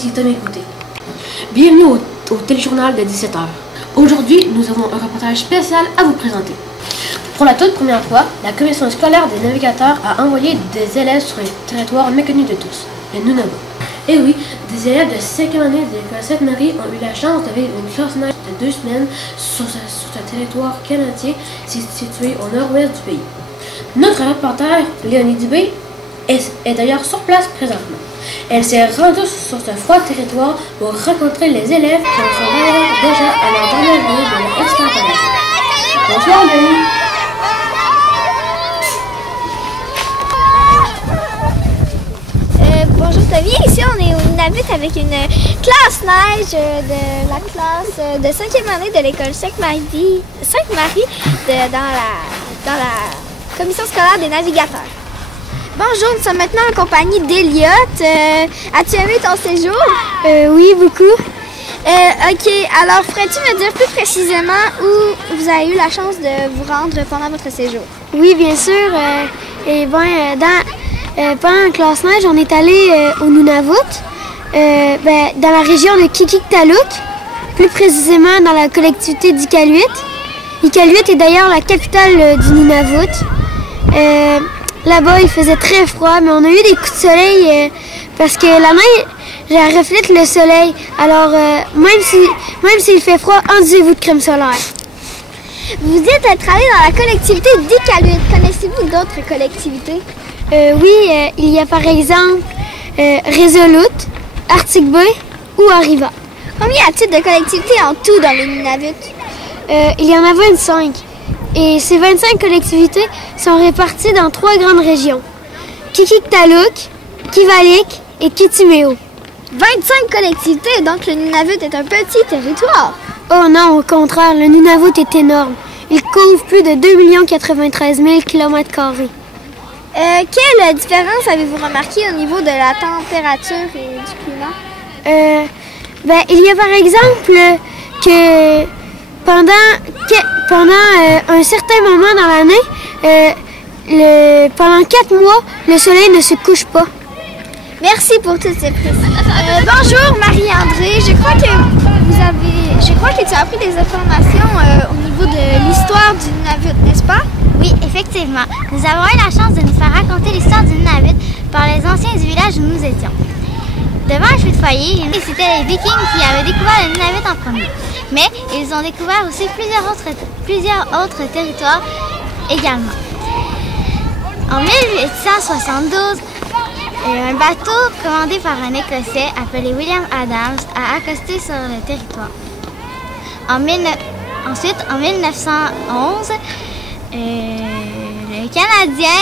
ici Tommy Côté. Bienvenue au téléjournal de 17h. Aujourd'hui, nous avons un reportage spécial à vous présenter. Pour la toute première fois, la commission scolaire des navigateurs a envoyé des élèves sur les territoires méconnus de tous, le Nunavut. Et oui, des élèves de 5e année de l'école Sainte-Marie ont eu la chance de vivre une classe neige de 2 semaines sur ce territoire canadien situé au nord-ouest du pays. Notre reporter, Léonie Dubé, est d'ailleurs sur place présentement. Elle s'est rendue sur ce froid territoire pour rencontrer les élèves qui en sont d'ailleurs déjà à leur dernière année de l'expérience. Bonsoir, Léonie. Bonjour Tommy, ici on est au Nunavut avec une classe neige de la classe de 5e année de l'école Sainte-Marie dans la commission scolaire des navigateurs. Bonjour, nous sommes maintenant en compagnie d'Eliott. As-tu aimé ton séjour? Oui, beaucoup. Ok, alors ferais-tu me dire plus précisément où vous avez eu la chance de vous rendre pendant votre séjour? Oui, bien sûr. Pendant la classe neige, on est allé au Nunavut, dans la région de Qikiqtaaluk, plus précisément dans la collectivité d'Iqaluit. Iqaluit est d'ailleurs la capitale du Nunavut. Là-bas, il faisait très froid, mais on a eu des coups de soleil parce que la neige, elle reflète le soleil. Alors, même s'il fait froid, enduisez-vous de crème solaire. Vous êtes travaillé dans la collectivité d'Iqaluit. Connaissez-vous d'autres collectivités? Oui, il y a par exemple Resolute, Arctic Bay ou Arriva. Combien y a-t-il de collectivités en tout dans le Nunavut? Il y en a 25. Et ces 25 collectivités sont réparties dans 3 grandes régions. Qikiqtaaluk, Kivalliq et Kitimeo. 25 collectivités, donc le Nunavut est un petit territoire. Oh non, au contraire, le Nunavut est énorme. Il couvre plus de 2 093 000 km². Quelle différence avez-vous remarqué au niveau de la température et du climat? Il y a par exemple que pendant un certain moment dans l'année, pendant 4 mois, le soleil ne se couche pas. Merci pour toutes ces précisions. Bonjour Marie-André, je crois que tu as appris des informations au niveau de l'histoire du Nunavut, n'est-ce pas? Oui, effectivement. Nous avons eu la chance de nous faire raconter l'histoire du Nunavut par les anciens du village où nous étions. Devant un feu de foyer, c'était les Vikings qui avaient découvert le Nunavut en premier. Mais ils ont découvert aussi plusieurs autres territoires également. En 1872, un bateau commandé par un Écossais appelé William Adams a accosté sur le territoire. Ensuite, en 1911, le Canadien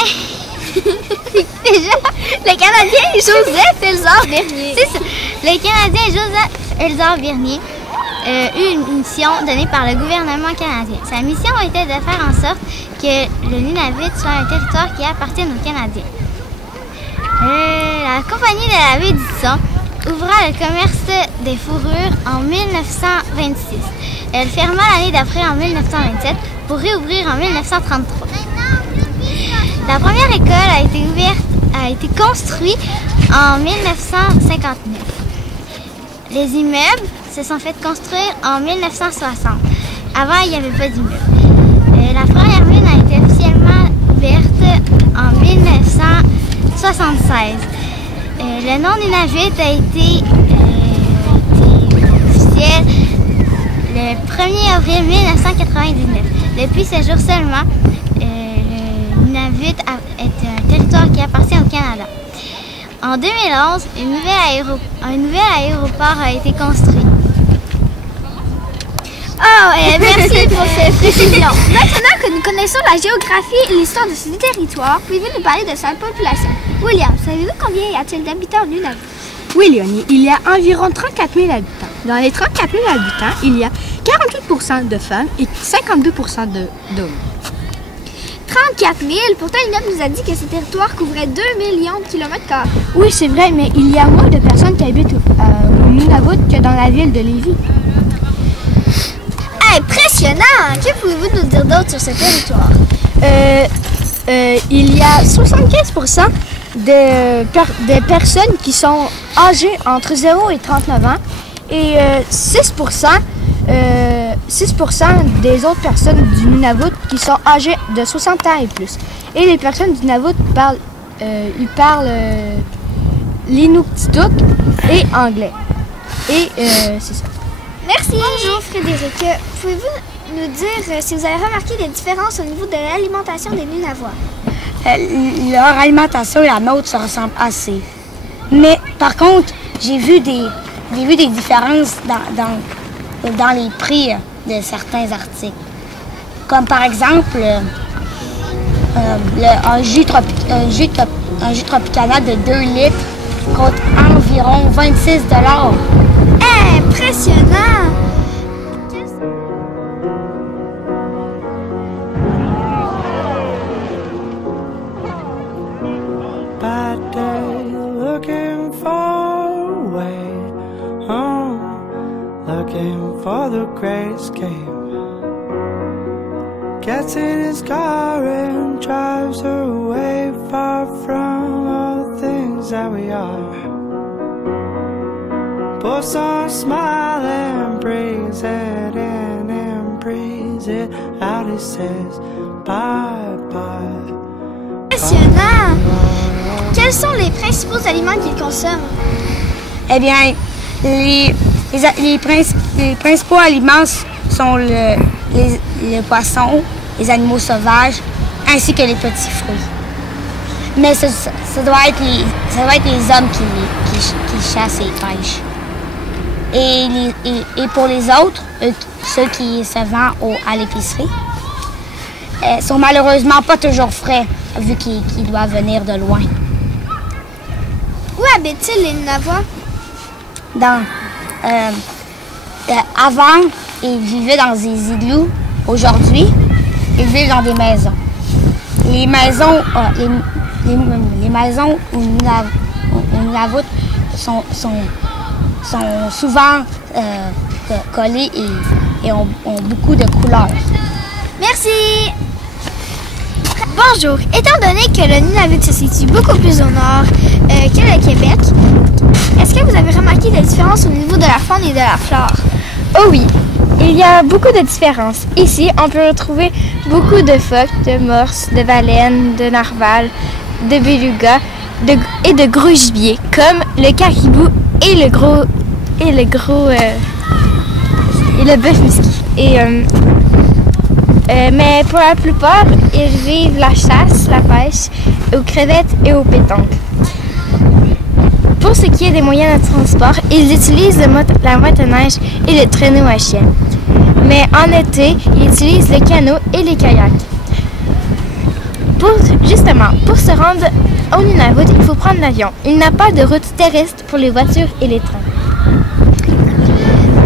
Joseph Elzar Bernier. C'est ça. Le Canadien Joseph Elzar Bernier eut une mission donnée par le gouvernement canadien. Sa mission était de faire en sorte que le Nunavut soit un territoire qui appartienne aux Canadiens. La compagnie de la baie d'Hudson ouvra le commerce des fourrures en 1926. Elle ferma l'année d'après en 1927 pour réouvrir en 1933. La première école a été construite en 1959. Les immeubles se sont fait construire en 1960. Avant, il n'y avait pas d'immeubles. La première mine a été officiellement ouverte en 1976. Le nom Nunavut a été officiel le 1er avril 1999. Depuis ce jour seulement, le Nunavut est un territoire qui appartient au Canada. En 2011, un nouvel aéroport a été construit. Merci pour ces précisions. Maintenant que nous connaissons la géographie et l'histoire de ce territoire, pouvez-vous nous parler de sa population? William, savez-vous combien y a-t-il d'habitants au Nunavut? Oui, Léonie, il y a environ 34 000 habitants. Dans les 34 000 habitants, il y a 48 de femmes et 52 d'hommes. 34 000? Pourtant, Eliott nous a dit que ce territoire couvrait 2 millions de km². Oui, c'est vrai, mais il y a moins de personnes qui habitent au Nunavut que dans la ville de Lévis. Impressionnant! Que pouvez-vous nous dire d'autre sur ce territoire? Il y a 75% des personnes qui sont âgées entre 0 et 39 ans et 6% des autres personnes du Nunavut qui sont âgées de 60 ans et plus. Et les personnes du Nunavut parlent l'Inuktitut et anglais. Et c'est ça. Merci. Bonjour Frédéric. Pouvez-vous nous dire si vous avez remarqué des différences au niveau de l'alimentation des Nunavois? Leur alimentation et la nôtre se ressemblent assez. Mais par contre, j'ai vu des différences dans les prix de certains articles. Comme par exemple, un jus Tropicana de 2 litres coûte environ 26 $. Impressionnant! Bad day, looking for a way home, looking for the great escape. Gets in his car and drives her away, far from all the things that we are. Puts on a smile and breathes it in and breathes it out. He says bye bye. Impressionnant! Quels sont les principaux aliments qu'ils consomment? Eh bien, les principaux aliments sont le poisson, les animaux sauvages, ainsi que les petits fruits. Mais ça doit être les hommes qui chassent et pêchent. Et pour les autres, ceux qui se vendent à l'épicerie, sont malheureusement pas toujours frais, vu qu'ils doivent venir de loin. Où habitent-ils les Nunavois? Avant, ils vivaient dans des igloos. Aujourd'hui, ils vivent dans des maisons. Les maisons au Nunavut sont souvent collées et ont beaucoup de couleurs. Merci! Bonjour. Étant donné que le Nunavut se situe beaucoup plus au nord que le Québec, est-ce que vous avez remarqué des différences au niveau de la faune et de la flore? Oh oui, il y a beaucoup de différences. Ici, on peut retrouver beaucoup de phoques, de morses, de baleines, de narvals, de belugas et de gros gibiers, comme le caribou et le bœuf musqué. Mais pour la plupart, ils vivent la chasse, la pêche, aux crevettes et aux pétanques. Pour ce qui est des moyens de transport, ils utilisent la motoneige et le traîneau à chien. Mais en été, ils utilisent le canot et les kayaks. Pour se rendre au Nunavut, il faut prendre l'avion. Il n'y a pas de route terrestre pour les voitures et les trains.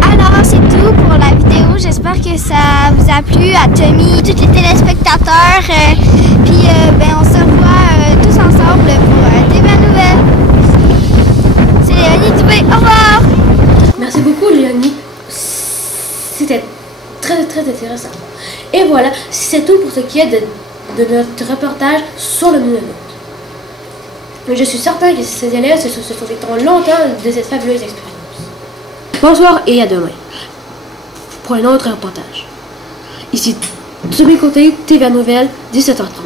Alors, c'est tout pour la vidéo. J'espère que ça vous a plu à Tommy, tous les téléspectateurs. Puis, on se revoit tous ensemble pour des belles nouvelles. C'est Léonie Dubé. Au revoir! Merci beaucoup, Léonie. C'était très, très intéressant. Et voilà, c'est tout pour ce qui est de notre reportage sur le Nunavut. Je suis certain que ces élèves se souviendront longtemps de cette fabuleuse expérience. Bonsoir et à demain pour un autre reportage. Ici, de mes côtés, TVA Nouvelle, 17h30.